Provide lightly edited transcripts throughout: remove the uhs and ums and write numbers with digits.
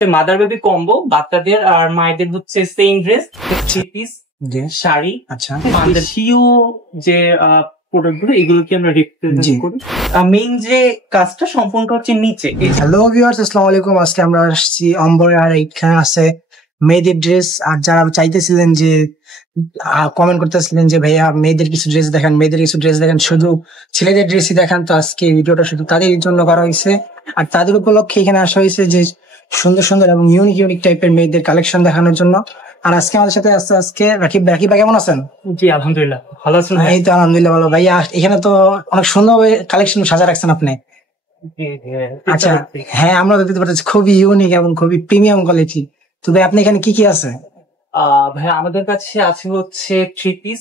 Mother baby combo, বাচ্চাদের আর মায়েদের হচ্ছে same dress, three piece, sari, আচ্ছা দেশীয় যে প্রোডাক্টগুলো এগুলোকে আমরা রিপ্রেজেন্ট করি। মেইন যে কাজটা সম্পূর্ণ হচ্ছে নিচে। হ্যালো ভিউয়ার্স, আসসালামু আলাইকুম। আজকে আমরা আসছি অম্বরে, আর এইখানে আছে মেয়েদের ড্রেস। আর যারা চাইতেছিলেন যে কমেন্ট করতেছিলেন যে ভাইয়া মেয়েদের কিছু ড্রেস দেখান, মেয়েদের কিছু ড্রেস দেখান, শুধু ছেলেদের ড্রেসই দেখান, তো আজকে এই ভিডিওটা শুধু তাদের জন্য করা হয়েছে। আর তাদের উপলক্ষে এখানে আসা হয়েছে যে সুন্দর সুন্দর এবং ইউনিক টাইপের মেয়েদের কালেকশন দেখানোর জন্য। আর আজকে আমাদের সাথে আসছে আজকে রাকিব ভাই। কেমন আছেন? জি আলহামদুলিল্লাহ, ভালো আছেন? এই তো আলহামদুলিল্লাহ ভালো। ভাইয়া এখানে তো অনেক সুন্দরভাবে কালেকশন সাজা রাখছেন আপনি। আচ্ছা হ্যাঁ, আমরা দেখতে পাচ্ছি খুবই ইউনিক এবং খুবই প্রিমিয়াম কোয়ালিটি। তো ভাই আপনি এখানে কি কি আছে? ভাই আমাদের কাছে আছে হচ্ছে থ্রি পিস,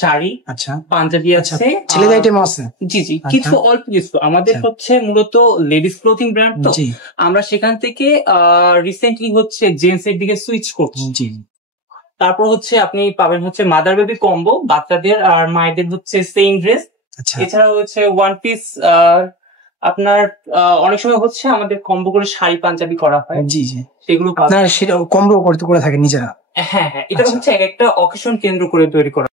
শাড়ি, আচ্ছা পাঞ্জাবি আছে, ছেলেদের আইটেম আছে। জি জি, কিছু অল্প কিছু। আমাদের হচ্ছে মূলত লেডিস ক্লোথিং ব্র্যান্ড, তো আমরা সেখান থেকে রিসেন্টলি হচ্ছে জেন্টস এর দিকে সুইচ করছি। জি, তারপর হচ্ছে আপনি পাবেন হচ্ছে মাদার বেবি কম্বো, বাচ্চাদের আর মায়েদের হচ্ছে সেম ড্রেস। এছাড়া হচ্ছে ওয়ান পিস, আপনার অনেক সময় হচ্ছে আমাদের কম্বো করে শাড়ি পাঞ্জাবি করা হয়। জি জি, সেগুলো সেটা কম্বো করে থাকে নিজেরা। হ্যাঁ হ্যাঁ, এটা হচ্ছে এক একটা অকেশন কেন্দ্র করে তৈরি করা।